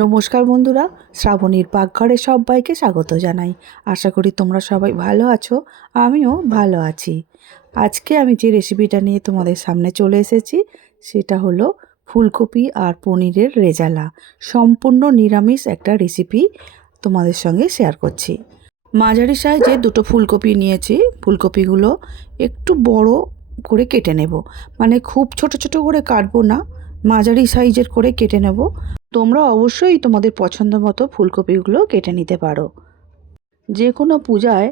নমস্কার বন্ধুরা, শ্রাবণীর পাকঘরে সবাইকে স্বাগত জানাই। আশা করি তোমরা সবাই ভালো আছো, আমিও ভালো আছি। আজকে আমি যে রেসিপিটা নিয়ে তোমাদের সামনে চলে এসেছি সেটা হলো ফুলকপি আর পনিরের রেজালা। সম্পূর্ণ নিরামিষ একটা রেসিপি তোমাদের সঙ্গে শেয়ার করছি। মাঝারি সাইজে দুটো ফুলকপি নিয়েছি। ফুলকপিগুলো একটু বড় করে কেটে নেব, মানে খুব ছোট ছোট করে কাটবো না, মাঝারি সাইজের করে কেটে নেব। তোমরা অবশ্যই তোমাদের পছন্দ মতো ফুলকপিগুলো কেটে নিতে পারো। যে কোনো পূজায়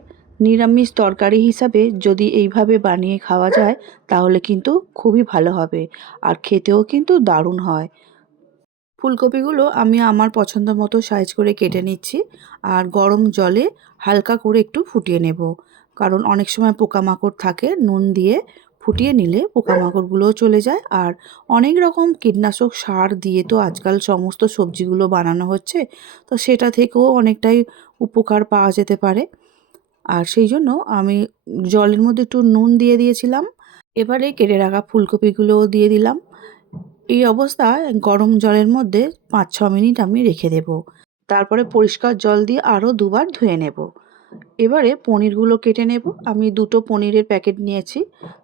নিরামিষ তরকারি হিসাবে যদি এইভাবে বানিয়ে খাওয়া যায় তাহলে কিন্তু খুবই ভালো হবে, আর খেতেও কিন্তু দারুণ হয়। ফুলকপিগুলো আমি আমার পছন্দ মতো সাইজ করে কেটে নিচ্ছি, আর গরম জলে হালকা করে একটু ফুটিয়ে নেব, কারণ অনেক সময় পোকামাকড় থাকে। নুন দিয়ে ফুটিয়ে নিলে পোকামাকড়গুলোও চলে যায়। আর অনেক রকম কীটনাশক সার দিয়ে তো আজকাল সমস্ত সবজিগুলো বানানো হচ্ছে, তো সেটা থেকেও অনেকটাই উপকার পাওয়া যেতে পারে। আর সেই জন্য আমি জলের মধ্যে একটু নুন দিয়ে দিয়েছিলাম। এবারে কেটে রাখা ফুলকপিগুলোও দিয়ে দিলাম। এই অবস্থায় গরম জলের মধ্যে 5-6 মিনিট আমি রেখে দেব। তারপরে পরিষ্কার জল দিয়ে আরও দুবার ধুয়ে নেব। এবারে পনিরগুলো কেটে নেব। আমি 2টো পনিরের প্যাকেট নিয়েছি।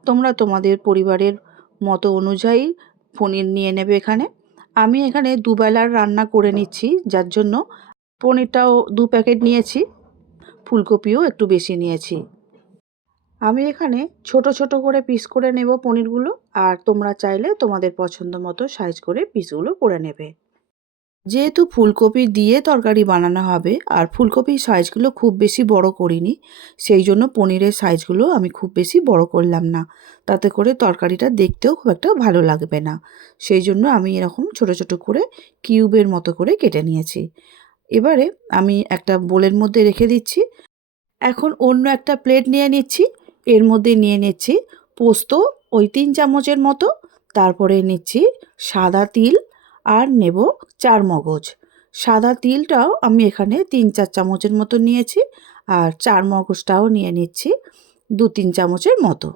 তোমরা তোমাদের পরিবারের মতো অনুযায়ী পনির নিয়ে নেবে। আমি এখানে দুবেলার রান্না করে নিচ্ছি, যার জন্য পনিরটাও 2 প্যাকেট নিয়েছি, ফুলকপিও একটু বেশি নিয়েছি। আমি এখানে ছোট ছোট করে পিস করে নেব পনিরগুলো, আর তোমরা চাইলে তোমাদের পছন্দ মতো সাইজ করে পিসগুলো করে নেবে। যেহেতু ফুলকপি দিয়ে তরকারি বানানো হবে আর ফুলকপির সাইজগুলো খুব বেশি বড় করিনি, সেই জন্য পনিরের সাইজগুলো আমি খুব বেশি বড় করলাম না, তাতে করে তরকারিটা দেখতেও খুব একটা ভালো লাগবে না। সেই জন্য আমি এরকম ছোট ছোট করে কিউবের মতো করে কেটে নিয়েছি। এবারে আমি একটা বোলের মধ্যে রেখে দিচ্ছি। এখন অন্য একটা প্লেট নিয়ে নিচ্ছি। এর মধ্যে নিয়ে নিচ্ছি পোস্ত, ওই 3 চামচের মতো। তারপরে নিচ্ছি সাদা তিল, আর নেব 4 মগজ। সাদা তিলটাও আমি এখানে 3-4 চামচের মতো নিয়েছি, আর 4 মগজটাও নিয়ে নিচ্ছি 2-3 চামচের মতো।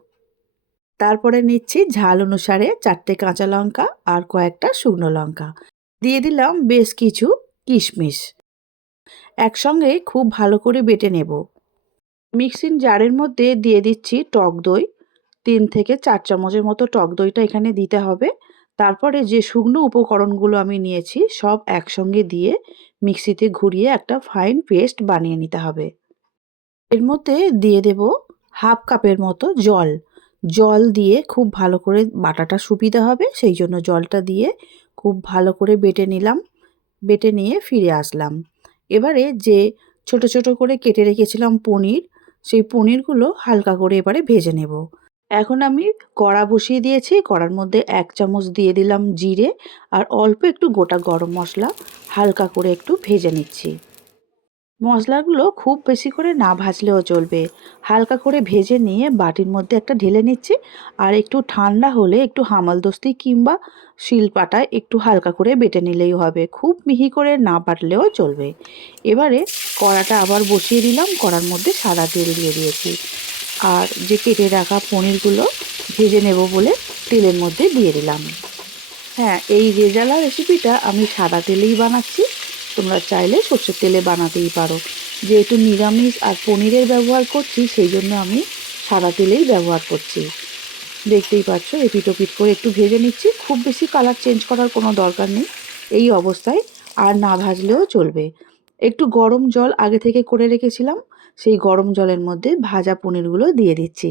তারপরে নিচ্ছি ঝাল অনুসারে 4টে কাঁচা লঙ্কা আর কয়েকটা শুকনো লঙ্কা। দিয়ে দিলাম বেশ কিছু কিশমিশ। একসঙ্গে খুব ভালো করে বেটে নেব। মিক্সিং জারের মধ্যে দিয়ে দিচ্ছি টক দই। 3 থেকে 4 চামচের মতো টক দইটা এখানে দিতে হবে। তারপরে যে শুকনো উপকরণগুলো আমি নিয়েছি সব একসঙ্গে দিয়ে মিক্সিতে ঘুরিয়ে একটা ফাইন পেস্ট বানিয়ে নিতে হবে। এর মধ্যে দিয়ে দেব হাফ কাপের মতো জল। জল দিয়ে খুব ভালো করে বাটাটা সুবিধা হবে, সেই জন্য জলটা দিয়ে খুব ভালো করে বেটে নিলাম। বেটে নিয়ে ফিরে আসলাম। এবারে যে ছোট ছোট করে কেটে রেখেছিলাম পনির, সেই পনিরগুলো হালকা করে এবারে ভেজে নেব। এখন আমি কড়া বসিয়ে দিয়েছি। কড়ার মধ্যে 1 চামচ দিয়ে দিলাম জিরে, আর অল্প একটু গোটা গরম মশলা হালকা করে একটু ভেজে নিচ্ছি। মশলাগুলো খুব বেশি করে না ভাজলেও চলবে, হালকা করে ভেজে নিয়ে বাটির মধ্যে একটা ঢেলে নিচ্ছি। আর একটু ঠান্ডা হলে একটু হামালদিস্তা কিংবা শিলপাটায় একটু হালকা করে বেটে নিলেই হবে, খুব মিহি করে না বাটলেও চলবে। এবারে কড়াটা আবার বসিয়ে দিলাম। কড়ার মধ্যে সাদা তেল দিয়ে দিয়েছি, আর যে কেটে রাখা পনিরগুলো ভেজে নেব বলে তেলের মধ্যে দিয়ে দিলাম। হ্যাঁ, এই রেজালা রেসিপিটা আমি সাদা তেলেই বানাচ্ছি। তোমরা চাইলে সর্ষের তেলে বানাতেই পারো। যেহেতু নিরামিষ আর পনিরের ব্যবহার করছি, সেই জন্য আমি সাদা তেলেই ব্যবহার করছি। দেখতেই পাচ্ছ এপিট ওপিট করে একটু ভেজে নিচ্ছি। খুব বেশি কালার চেঞ্জ করার কোনো দরকার নেই এই অবস্থায়, আর না ভাজলেও চলবে। একটু গরম জল আগে থেকে করে রেখেছিলাম, সেই গরম জলের মধ্যে ভাজা পনিরগুলো দিয়ে দিচ্ছি।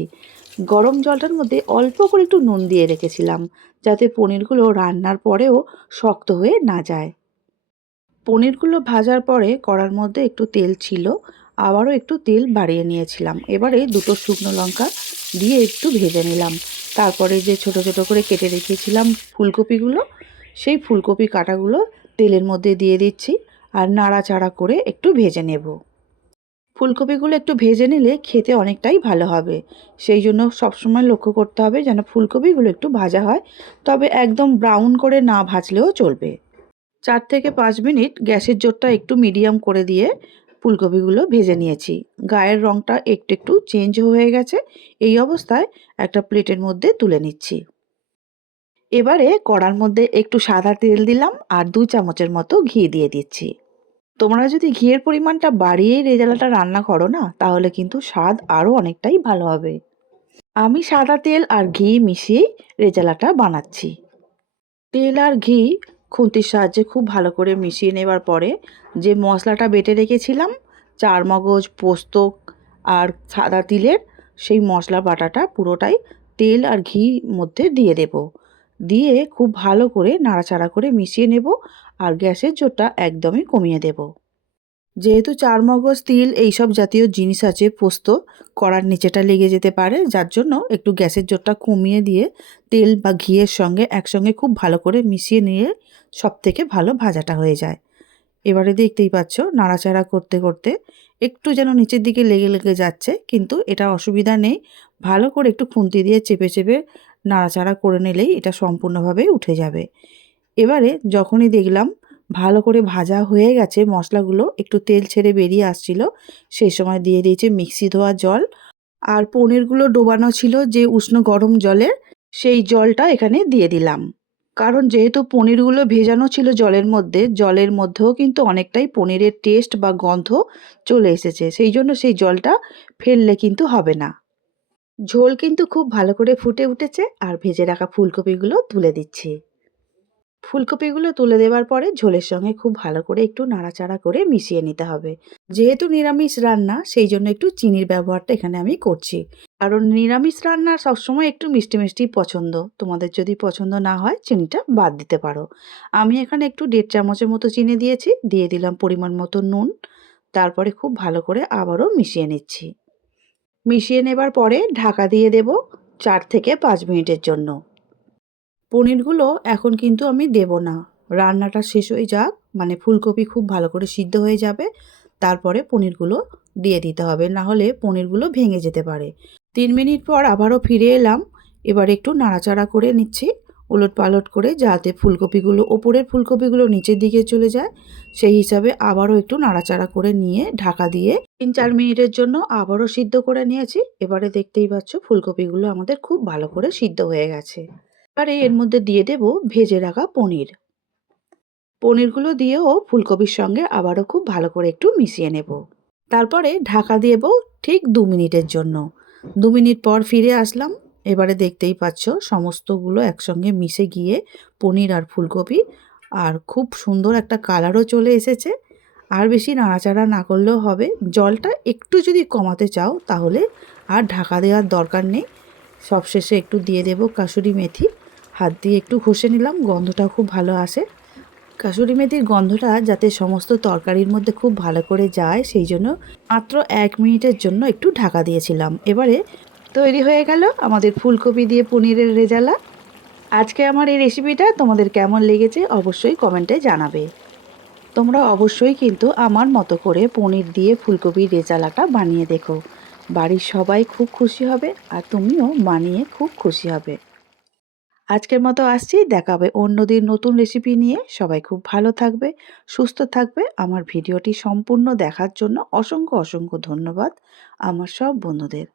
গরম জলটার মধ্যে অল্প করে একটু নুন দিয়ে রেখেছিলাম, যাতে পনিরগুলো রান্নার পরেও শক্ত হয়ে না যায়। পনিরগুলো ভাজার পরে কড়ার মধ্যে একটু তেল ছিল, আবারও একটু তেল বাড়িয়ে নিয়েছিলাম। এবারে 2টো শুকনো লঙ্কা দিয়ে একটু ভেজে নিলাম। তারপরে যে ছোট ছোট করে কেটে রেখেছিলাম ফুলকপিগুলো, সেই ফুলকপি কাটাগুলো তেলের মধ্যে দিয়ে দিচ্ছি, আর নাড়াচাড়া করে একটু ভেজে নেব। ফুলকপিগুলো একটু ভেজে নিলে খেতে অনেকটাই ভালো হবে, সেই জন্য সবসময় লক্ষ্য করতে হবে যেন ফুলকপিগুলো একটু ভাজা হয়, তবে একদম ব্রাউন করে না ভাজলেও চলবে। 4 থেকে 5 মিনিট গ্যাসের জোরটা একটু মিডিয়াম করে দিয়ে ফুলকপিগুলো ভেজে নিয়েছি। গায়ের রঙটা একটু একটু চেঞ্জ হয়ে গেছে। এই অবস্থায় একটা প্লেটের মধ্যে তুলে নিচ্ছি। এবারে কড়ার মধ্যে একটু সাদা তেল দিলাম আর 2 চামচের মতো ঘি দিয়ে দিচ্ছি। তোমরা যদি ঘিয়ের পরিমাণটা বাড়িয়েই রেজালাটা রান্না করো না, তাহলে কিন্তু স্বাদ আরও অনেকটাই ভালো হবে। আমি সাদা তেল আর ঘি মিশিয়েই রেজালাটা বানাচ্ছি। তেল আর ঘি খুন্তির সাহায্যে খুব ভালো করে মিশিয়ে নেবার পরে যে মশলাটা বেটে রেখেছিলাম, চারমগজ, পোস্ত আর সাদা তিলের, সেই মশলা বাটাটা পুরোটাই তেল আর ঘির মধ্যে দিয়ে দেব। দিয়ে খুব ভালো করে নাড়াচাড়া করে মিশিয়ে নেব আর গ্যাসের জোরটা একদমই কমিয়ে দেব। যেহেতু চারমগজ, তিল এইসব জাতীয় জিনিস আছে, পোস্ত কড়ার নিচেটা লেগে যেতে পারে, যার জন্য একটু গ্যাসের জোরটা কমিয়ে দিয়ে তেল বা ঘিয়ের সঙ্গে একসঙ্গে খুব ভালো করে মিশিয়ে নিয়ে সবথেকে ভালো ভাজাটা হয়ে যায়। এবারে দেখতেই পাচ্ছ নাড়াচাড়া করতে করতে একটু যেন নিচের দিকে লেগে লেগে যাচ্ছে, কিন্তু এটা অসুবিধা নেই। ভালো করে একটু খুন্তি দিয়ে চেপে চেপে নাড়াচাড়া করে নিলেই এটা সম্পূর্ণভাবে উঠে যাবে। এবারে যখনই দেখলাম ভালো করে ভাজা হয়ে গেছে, মশলাগুলো একটু তেল ছেড়ে বেরিয়ে আসছিল, সেই সময় দিয়ে দিয়েছি মিক্সি ধোয়া জল। আর পনিরগুলো ডোবানো ছিল যে উষ্ণ গরম জলে, সেই জলটা এখানে দিয়ে দিলাম। কারণ যেহেতু পনিরগুলো ভেজানো ছিল জলের মধ্যে, জলের মধ্যেও কিন্তু অনেকটাই পনিরের টেস্ট বা গন্ধ চলে এসেছে, সেই জন্য সেই জলটা ফেললে কিন্তু হবে না। ঝোল কিন্তু খুব ভালো করে ফুটে উঠেছে আর ভেজে রাখা ফুলকপিগুলো তুলে দিচ্ছি। ফুলকপিগুলো তুলে দেওয়ার পরে ঝোলের সঙ্গে খুব ভালো করে একটু নাড়াচাড়া করে মিশিয়ে নিতে হবে। যেহেতু নিরামিষ রান্না, সেই জন্য একটু চিনির ব্যবহারটা এখানে আমি করছি। কারণ নিরামিষ রান্না সবসময় একটু মিষ্টি মিষ্টি পছন্দ। তোমাদের যদি পছন্দ না হয় চিনিটা বাদ দিতে পারো। আমি এখানে একটু 1.5 চামচের মতো চিনি দিয়েছি, দিয়ে দিলাম পরিমাণ মতো নুন। তারপরে খুব ভালো করে আবারও মিশিয়ে নিচ্ছি। মিশিয়ে নেবার পরে ঢাকা দিয়ে দেব 4 থেকে 5 মিনিটের জন্য। পনিরগুলো এখন কিন্তু আমি দেব না। রান্নাটা শেষ হয়ে যাক, মানে ফুলকপি খুব ভালো করে সিদ্ধ হয়ে যাবে, তারপরে পনিরগুলো দিয়ে দিতে হবে, না হলে পনিরগুলো ভেঙে যেতে পারে। 3 মিনিট পর আবারও ফিরে এলাম। এবার একটু নাড়াচাড়া করে নিচ্ছি, উলটপালট করে, যাতে ফুলকপিগুলো, ওপরের ফুলকপিগুলো নিচের দিকে চলে যায়। সেই হিসাবে আবারও একটু নাড়াচাড়া করে নিয়ে ঢাকা দিয়ে 3-4 মিনিটের জন্য আবারও সিদ্ধ করে নিয়েছি। এবারে দেখতেই পাচ্ছ ফুলকপিগুলো আমাদের খুব ভালো করে সিদ্ধ হয়ে গেছে। এবারে এর মধ্যে দিয়ে দেব ভেজে রাখা পনির। পনিরগুলো দিয়েও ফুলকপির সঙ্গে আবারও খুব ভালো করে একটু মিশিয়ে নেব। তারপরে ঢাকা দেব ঠিক 2 মিনিটের জন্য। 2 মিনিট পর ফিরে আসলাম। এবারে দেখতেই পাচ্ছ সমস্তগুলো একসঙ্গে মিশে গিয়ে পনির আর ফুলকপি, আর খুব সুন্দর একটা কালারও চলে এসেছে। আর বেশি নাড়াচাড়া না করলেও হবে। জলটা একটু যদি কমাতে চাও তাহলে আর ঢাকা দেওয়ার দরকার নেই। সবশেষে একটু দিয়ে দেব কাসুরি মেথি। হাত দিয়ে একটু ঘষে নিলাম, গন্ধটা খুব ভালো আসে। কাসুরি মেথির গন্ধটা যাতে সমস্ত তরকারির মধ্যে খুব ভালো করে যায়, সেই জন্য মাত্র 1 মিনিটের জন্য একটু ঢাকা দিয়েছিলাম। এবারে তৈরি হয়ে গেল আমাদের ফুলকপি দিয়ে পনিরের রেজালা। আজকে আমার এই রেসিপিটা তোমাদের কেমন লেগেছে অবশ্যই কমেন্টে জানাবে। তোমরা অবশ্যই কিন্তু আমার মতো করে পনির দিয়ে ফুলকপির রেজালাটা বানিয়ে দেখো। বাড়ির সবাই খুব খুশি হবে আর তুমিও বানিয়ে খুব খুশি হবে। আজকের মতো আসছি, দেখা হবে অন্যদিন নতুন রেসিপি নিয়ে। সবাই খুব ভালো থাকবে, সুস্থ থাকবে। আমার ভিডিওটি সম্পূর্ণ দেখার জন্য অসংখ্য অসংখ্য ধন্যবাদ আমার সব বন্ধুদের।